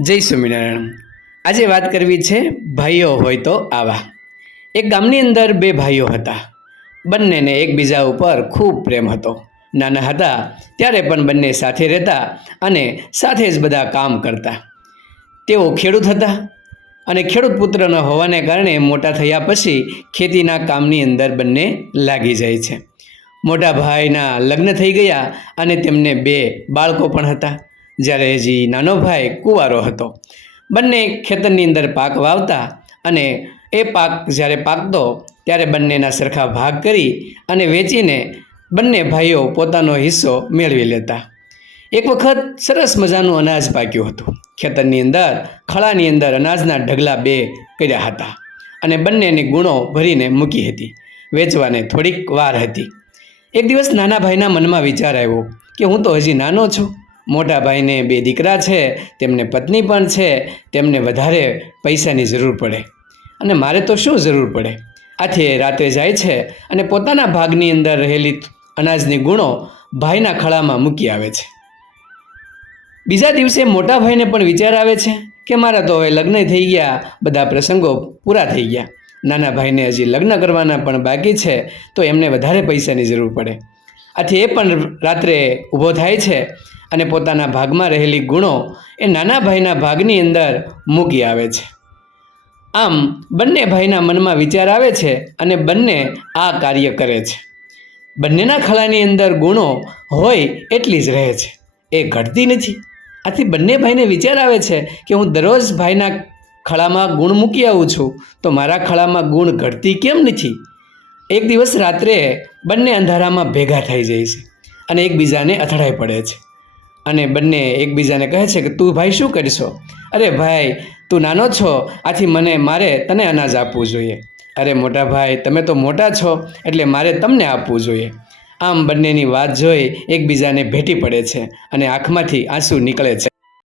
જય સ્વામિનારાયણ. આજે વાત કરવી છે ભાઈઓ હોય તો આવા. એક ગામની અંદર બે ભાઈઓ હતા. બંનેને એકબીજા ઉપર ખૂબ પ્રેમ હતો. નાના હતા ત્યારે પણ બંને સાથે રહેતા અને સાથે જ બધા કામ કરતા. તેઓ ખેડૂત હતા અને ખેડૂત પુત્ર ન હોવાને કારણે મોટા થયા પછી ખેતીના કામની અંદર બંને લાગી જાય છે. મોટા ભાઈના લગ્ન થઈ ગયા અને તેમને બે બાળકો પણ હતા. જ્યારે હજી નાનો ભાઈ કુંવારો હતો. બંને ખેતરની અંદર પાક વાવતા અને એ પાક જ્યારે પાકતો ત્યારે બંનેના સરખા ભાગ કરી અને વેચીને બંને ભાઈઓ પોતાનો હિસ્સો મેળવી લેતા. એક વખત સરસ મજાનું અનાજ પાક્યું હતું. ખેતરની અંદર, ખળાની અંદર અનાજના ઢગલા બે કર્યા હતા અને બંનેની ગુણો ભરીને મૂકી હતી. વેચવાને થોડીક વાર હતી. એક દિવસ નાના ભાઈના મનમાં વિચાર આવ્યો કે હું તો હજી નાનો છું. મોટા ભાઈને બે દીકરા છે, તેમને પત્ની પણ છે, તેમને વધારે પૈસાની જરૂર પડે. અને મારે તો શું જરૂર પડે? આથી રાત્રે જાય છે અને પોતાના ભાગની અંદર રહેલી અનાજની ગુણો ભાઈના ખળામાં મૂકી આવે છે. બીજા દિવસે મોટા ભાઈને પણ વિચાર આવે છે કે મારા તો હવે લગ્ન થઈ ગયા, બધા પ્રસંગો પૂરા થઈ ગયા. નાના ભાઈને હજી લગ્ન કરવાના પણ બાકી છે, તો એમને વધારે પૈસાની જરૂર પડે. આથી એ પણ રાત્રે ઊભો થાય છે અને પોતાના ભાગમાં રહેલી ગુણો એ નાના ભાઈના ભાગની અંદર મૂકી આવે છે. આમ બંને ભાઈના મનમાં વિચાર આવે છે અને બંને આ કાર્ય કરે છે. બંનેના ખળાની અંદર ગુણો હોય એટલી જ રહે છે. એ ઘટતી નથી. આથી બંને ભાઈને વિચાર આવે છે કે હું દરરોજ ભાઈના ખળામાં ગુણ મૂકી આવું છું, તો મારા ખળામાં ગુણ ઘટતી કેમ નથી? એક દિવસ રાત્રે બંને અંધારામાં ભેગા થઈ જાય છે અને એકબીજાને અથડાઈ પડે છે. અને બંને એકબીજાને કહે છે કે તું ભાઈ શું કરશો? અરે ભાઈ, તું નાનો છો, આથી મને, મારે તને અનાજ આપવું જોઈએ. અરે મોટા ભાઈ, તમે તો મોટા છો, એટલે મારે તમને આપવું જોઈએ. આમ બંનેની વાત જોઈ એકબીજાને ભેટી પડે છે અને આંખમાંથી આંસુ નીકળે છે.